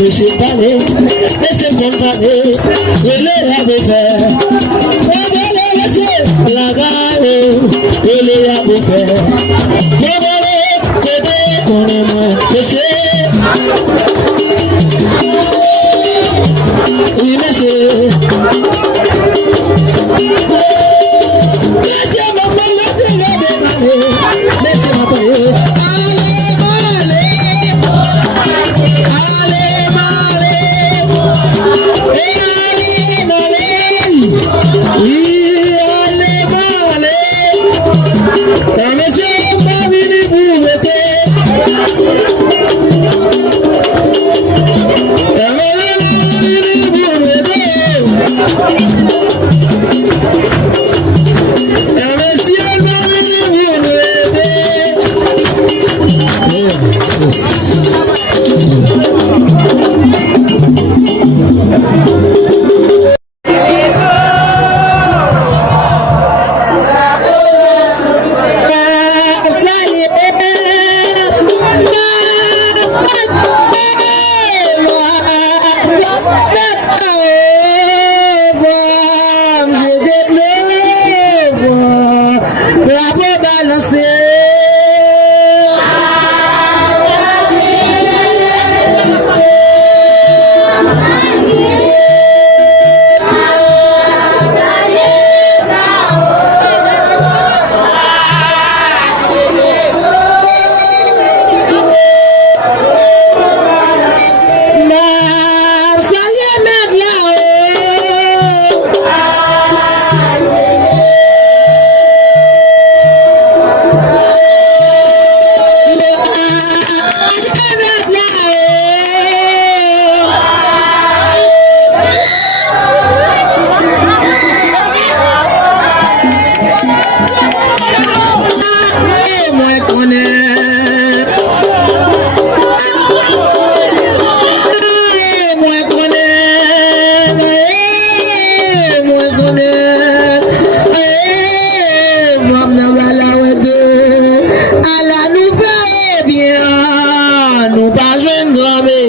Monsieur Palais, laissez mon palais, le avait fait. La gare, le a fait. On est moins, oui, monsieur.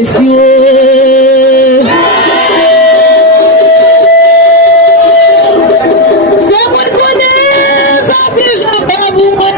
messieurs. C'est bon de connaître, ça c'est jamais pour moi.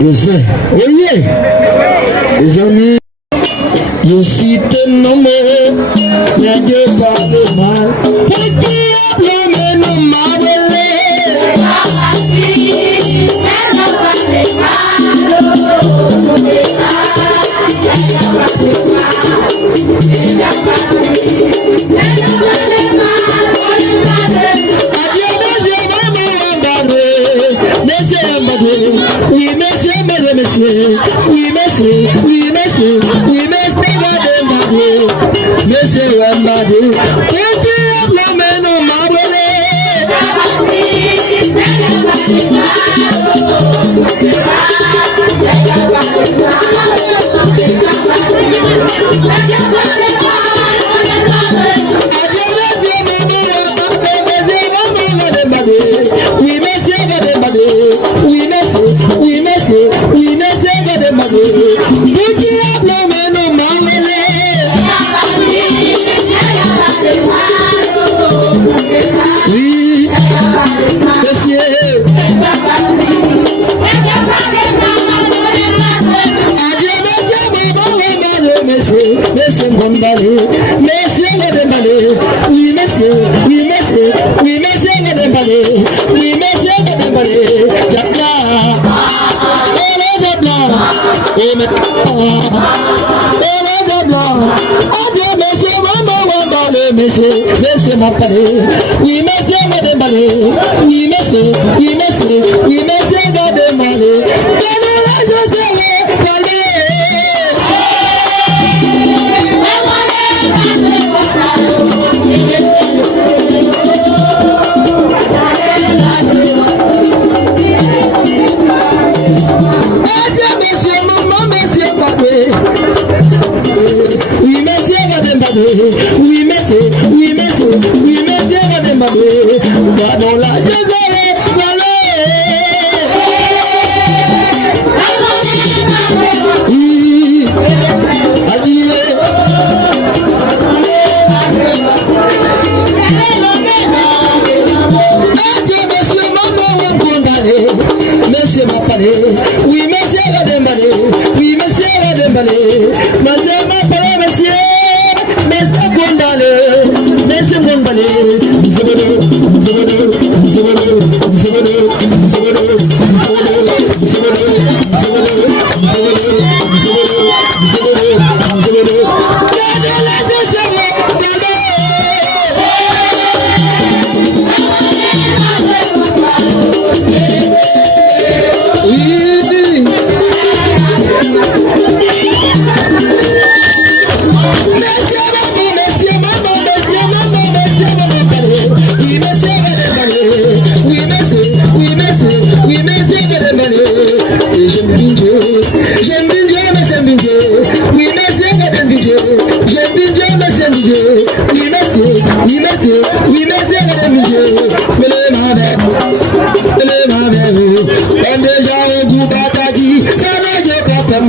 Je sais. Voyez, les amis, je cite nos mots, mais Dieu parle mal. Et qui a blâmé nos oui, messieurs, mesdames, messieurs, oui, messieurs, oui, messieurs, oui, messieurs, messieurs, Wembadé, et tu as blâmé nos oui, messieurs, oui, messieurs, oui, messieurs, oui, messieurs, vous qui a blâmé nos oui, messieurs. Messieurs, oui, messieurs, oui, messieurs, oui, messieurs, oui, messieurs, messieurs, mon palais, oui, messieurs, oui, messieurs, oui, messieurs, oui, messieurs, oui, messieurs, oui, messieurs, oui, messieurs, dans la monsieur m'a parlé, oui, monsieur oui, monsieur m'a parlé, monsieur. déjà au goût bataki, ça n'a pas qu'à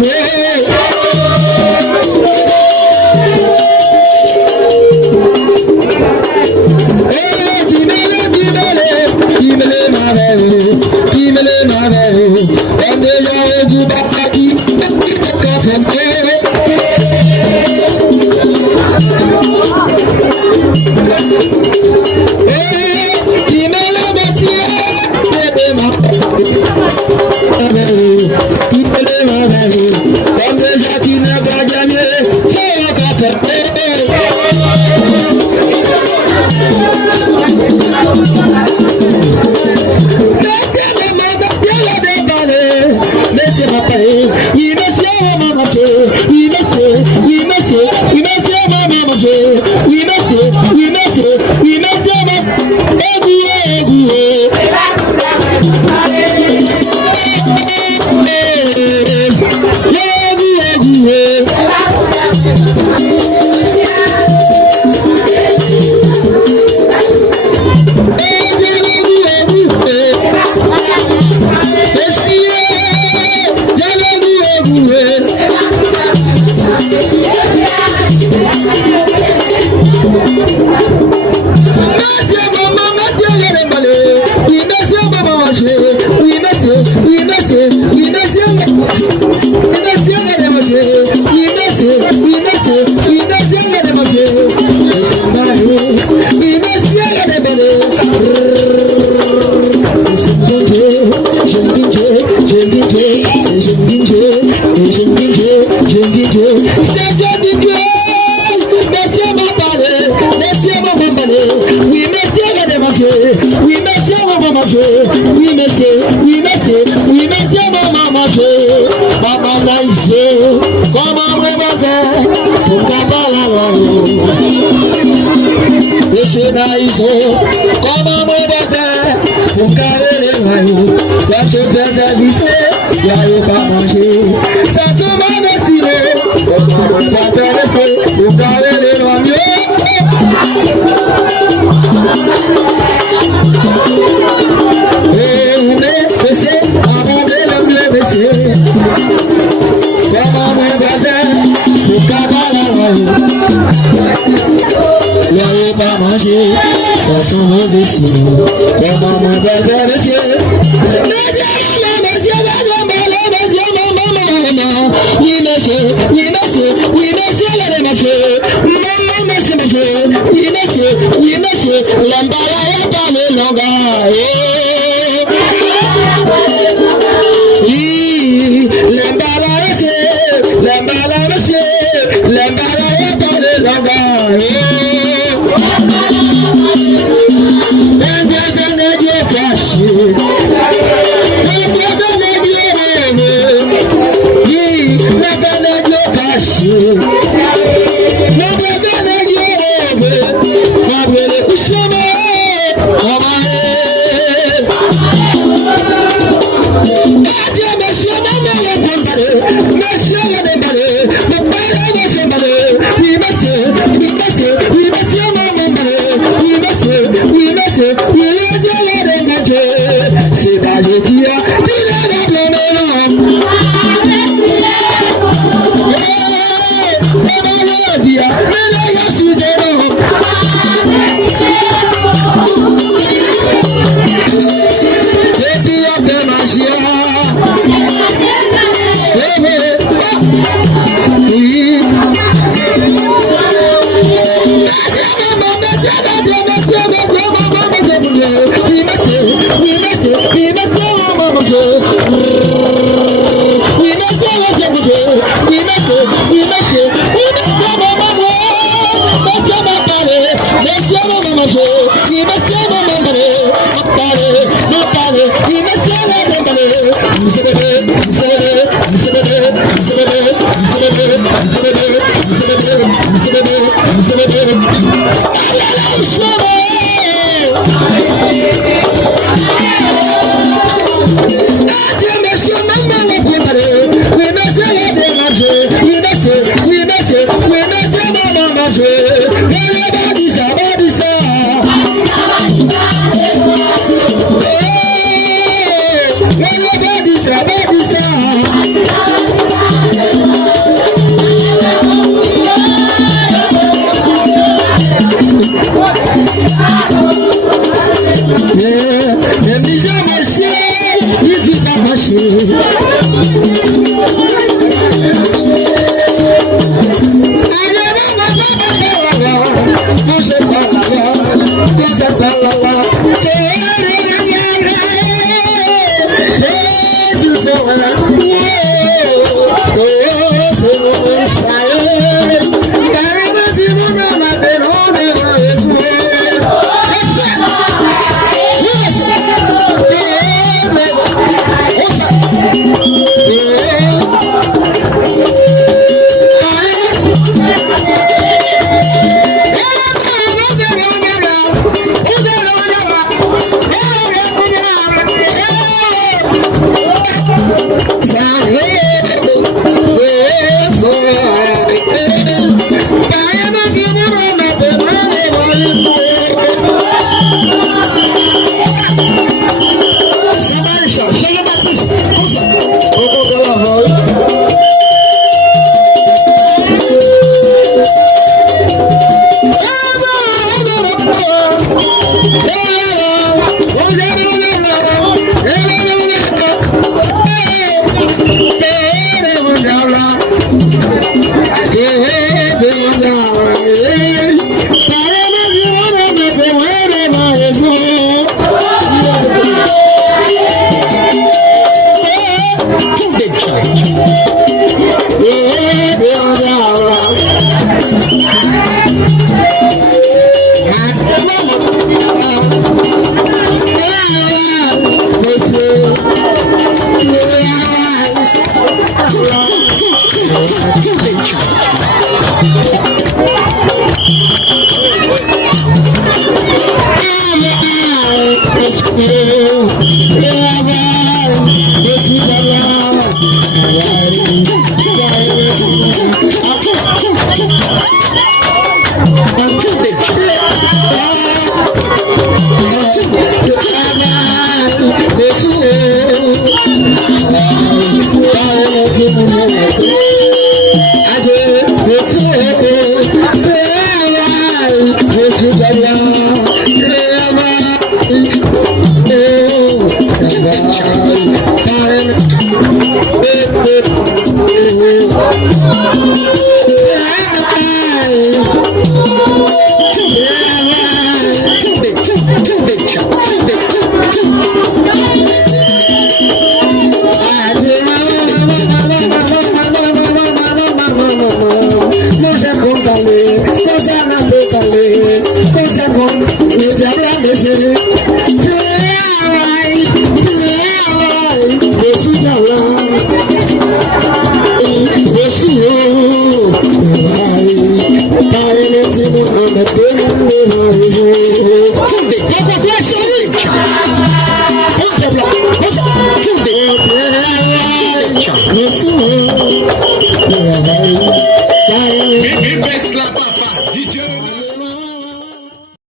Comment me battre pour carrer les maillots? Quand je fais service, il n'y a pas manger. Ça se m'a décidé, pas faire laisser pour carrer les maillots. Et vous baissez, abondez le mieux baissé. Comment me battre pour carrer les maillots? Il n'y a pas manger. Ça sent mauvais sinon. Comment me battre, monsieur? Oui, monsieur, oui, monsieur, oui, monsieur, les messieurs. Maman, monsieur, monsieur. Oui, monsieur, oui, monsieur. L'embarras par le langage. Oui, l'embarras, monsieur. L'embarras, monsieur. L'embarras par le langage. Adieu, monsieur, Èmi ṣe máa ṣe yìí ti ká máa ṣe. Yes,